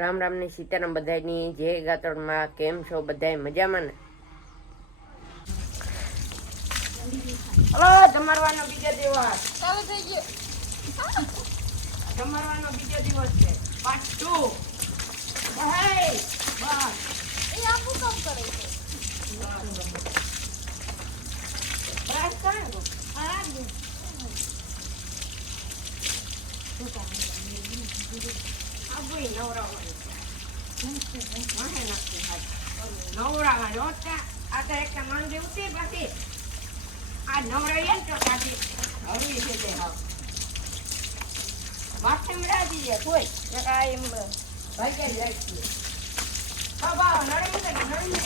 રામ રામની સીતારામ બધાની જય ગાત્રોડમાં કેમ છો બધાય મજામાં ને? હલો જમરવાનો બીજો દિવસ ચાલુ થઈ ગયો. જમરવાનો બીજો દિવસ છે પાર્ટ 2. હે બસ એ આપું કામ કરે છે. બસ કરે તો આ દે. આ નવરાવાનું માહે નાખી હાથ નવરાવા રોટા આ તો એક માંડી ઉતી પછી આ નવરાઈએ તો કાઢી હરવી છે તે હાવ માથે મરાજી છે કોઈ એક આ એમ ભાઈ કે જાય છે બાબા નરમી કે નરમી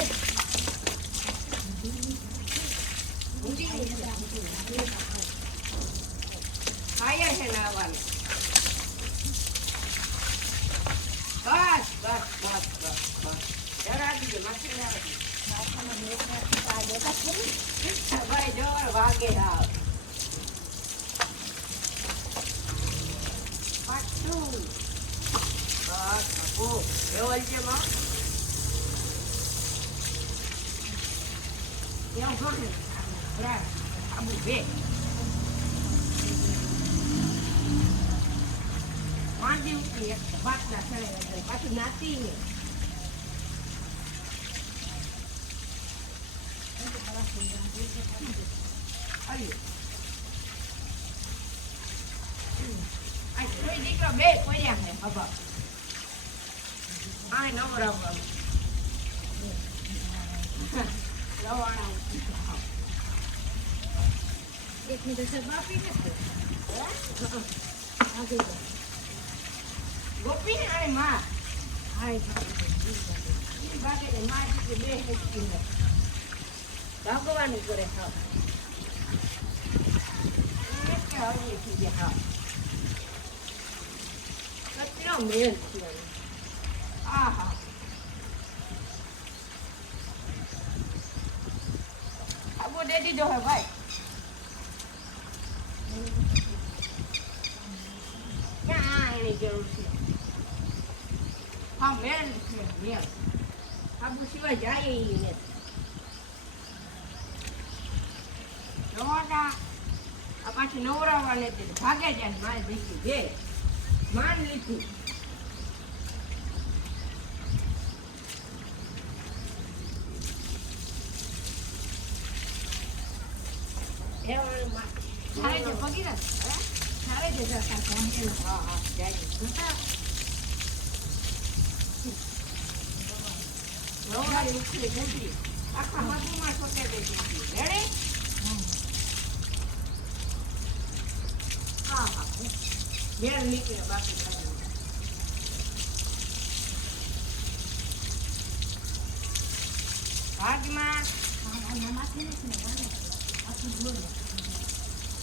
આયા છે નાવાનું બસ બસ બસ બસ બસ જરા દીજે માથે નાવાની ભાઈ જોર વાગે આવ પાછું બસ બાપુ એવલ છે માં એવું ઘણું બરાબર આબુ બે માંડી ઉઠી એક બાટલા ચડે પાછું નાતી ને દીકરો બે પડ્યા છે બાબા આ નવરાવવા લવાણા એકની તો સર બાપી નથી. ગોપી ને આય માં હાય ઈ બાકે ને માં દીકરી બે હેચી ને ભાગવાનું કરે હા કે આવી થઈ ગયા હા કેટલો મેલ છે આહા આબો દે દીધો હે ભાઈ ક્યાં એની જરૂર છે હા મેલ છે મેલ આબુ સિવાય જાય ઈ ને રવાડા આ પાછી નવરાવાને તે ભાગે જાય મારી દીકરી બે માન લીધું સારે જે ભગીરથ સારે જે જતા પહોંચે હા હા જાય નવરાવી ઉખડી જતી આખા મધુમાં છોટે દેતી રેડી હા હા મેળ નીકળે બાકી ભાગમાં માથે નથી ને આખું જોડે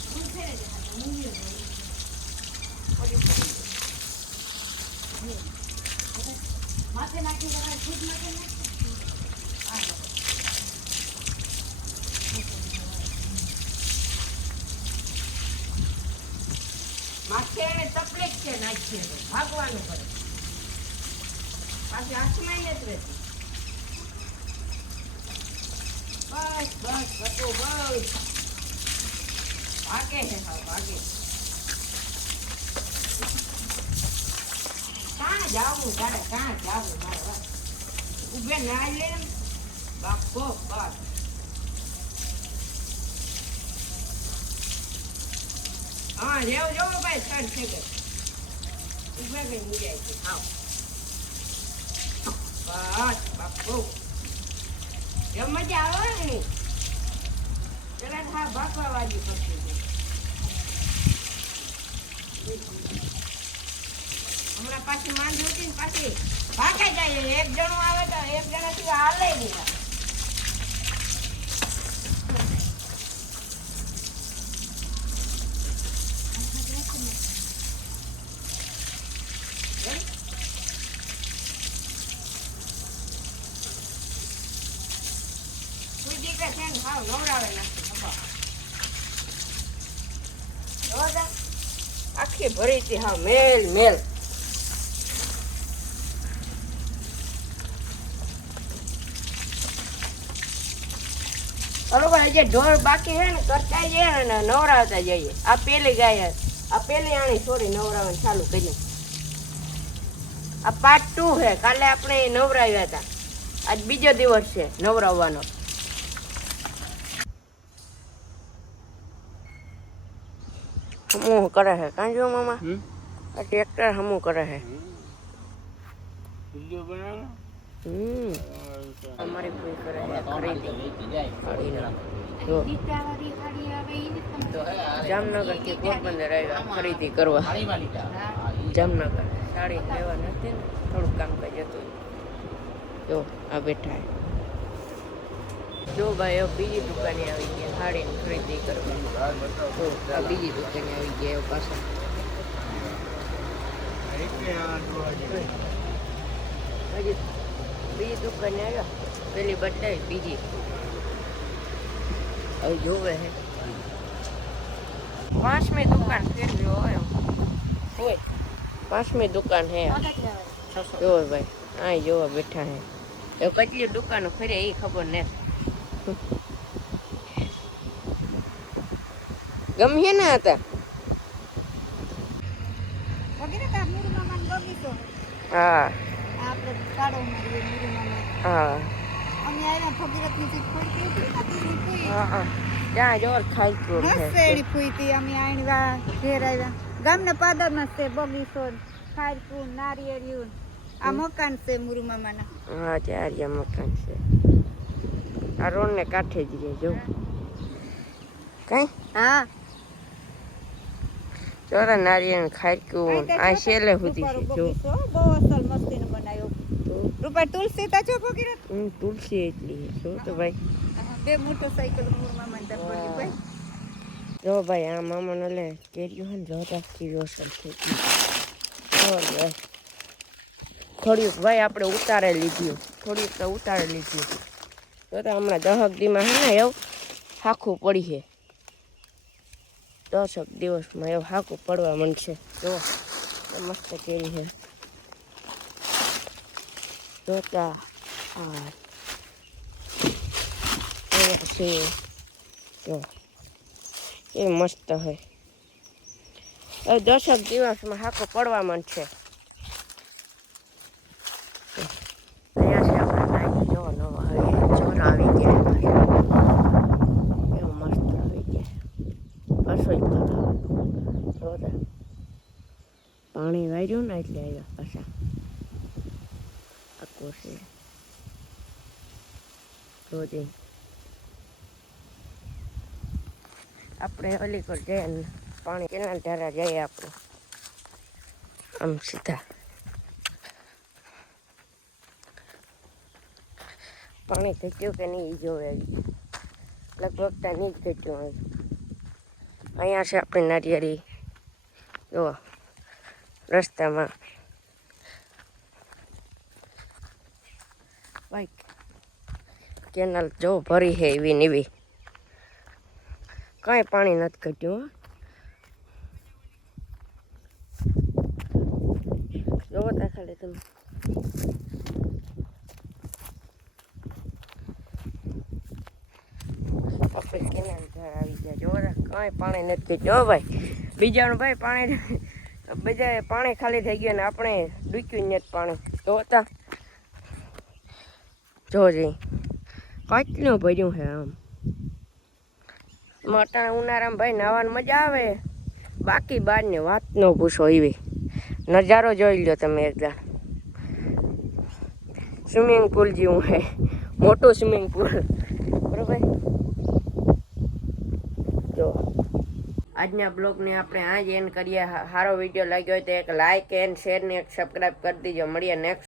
હું ફેરે જતા મંદિર માથે નાખી જરા ખુદ માથે માથે એને તકલીફ છે નાખીએ તો ભાગવાનું કરે પાછી હાથમાં જ રહેતી બસ બસ બધું બસ ભાગે છે હા ભાગે ક્યાં જાવું તારે ક્યાં જાવું મારે વાત ઉભે ના લે બાપો બસ હા રેવ જોવો ભાઈ સર છે કે ઉભે કઈ મુજાય છે આવ બસ બાપો એમ મજા આવે ને પેલા હા ભાગવા વાળી પડતી હમણાં પાછી માંડી હતી ને પાછી ભાગે જાય એક જણો આવે તો એક જણા થી હાલે નહીં આખી ભરી હતી હા મેલ મેલ બરોબર હજી ઢોર બાકી છે ને કરતા જઈએ ને નવરાવતા જઈએ. આ પેલી ગાય આ પેલી આણી છોડી નવરાવવાનું ચાલુ કર્યું. આ પાર્ટ 2 છે. કાલે આપણે નવરાવ્યા હતા, આજ બીજો દિવસ છે નવરાવવાનો. હમું કરે છે કાંજો મામા, આ ટ્રેક્ટર હમું કરે છે. અમારી કોઈ કરે છે ખરીદી. જો જામનગર થી પોરબંદર આવ્યા ખરીદી કરવા. જામનગર સાડી લેવા નથી ને થોડુંક કામકાજ હતું. જો આ બેઠા જો ભાઈ બીજી દુકાને આવી ગયા સાડીની ખરીદી કરવા. તો આ બીજી દુકાને આવી ગયા પાછા. હજી બીજી દુકાને આવ્યા, પેલી બદલાઈ બીજી હવે જોવે હે. 5મી દુકાન ફેરવી હોય 5મી દુકાન હે. જો ભાઈ આ જોવા બેઠા હે. એ કેટલી દુકાનો ફરે એ ખબર ને. ગમે ને હતા હા હા હા ત્યાં જોર ખાઈ ગામના પાદરમાં છે બગીચો, ખારકું, નારિયેળિયું. આ મકાન છે મુરુ મામાના. હા ચાર મકાન છે. આ રોડ ને કાંઠે જ રહે જો કઈ. હા ચોરા નારિયેળ ખારકું આ છેલ્લે સુધી છે જો. બહુ અસલ મસ્તીનો બનાવ્યો. રૂપા તુલસી તા છો ભગીરથ. તુલસી એટલી જો તો ભાઈ. 2 મોટરસાઇકલ મુરુ મામાને દે પડી ભાઈ. જો ભાઈ આ મામાનો લે કેરીઓ હે જો રાખી રોસલ થઈ ગઈ. થોડીક ભાઈ આપણે ઉતારે લીધી, થોડીક તો ઉતારે લીધી. તો હમણાં 10 દીમાં હે ને એવું હાખું પડી છે. 10 દિવસમાં એવું હાકું પડવા માંડશે. જો મસ્ત કેરી છે જોતા. હા છે જો એ મસ્ત છે. હવે 10 દિવસમાં હાકો પડવા માંડશે. પાણી વાર્યું ને એટલે આવ્યા પાછા. આખું છે રોજી. આપણે ઓલી પર જઈએ ને પાણી કેનાલ ધારા જઈએ આપણે આમ સીધા. પાણી ઘટ્યું કે નહીં જોવે લગભગ ત્યાં નહીં જ ઘટ્યું. અહીંયા છે આપણી નારિયેળી જો રસ્તામાં. ભાઈ કેનાલ જો ભરી છે એવી ને એવી, કાંઈ પાણી નથી ઘટ્યું. જોવો તા ખાલી તમે. આપણે કેનાલ ધાર આવી ગયા. જોવો કાંઈ પાણી નથી ઘટ્યું ભાઈ. બીજાનું ભાઈ પાણી બધા પાણી ખાલી થઈ ગયું ને આપણે ડૂક્યું નથી પાણી. જોતા જોજી કેટલું ભર્યું છે. આમ મોટા ઉનાળામાં ભાઈ નાવાની મજા આવે, બાકી બહારની વાત ન પૂછો. એવી નજારો જોઈ લો તમે એકદમ. સ્વિમિંગ પુલ જેવું છે, મોટું સ્વિમિંગ પુલ બરોબર. જો આજના બ્લોગને આપણે આ જ એન્ડ કરીએ. સારો વિડીયો લાગ્યો હોય તો એક લાઇક એન્ડ શેર ને એક સબસ્ક્રાઈબ કરી દીજો. મળીએ નેક્સ્ટ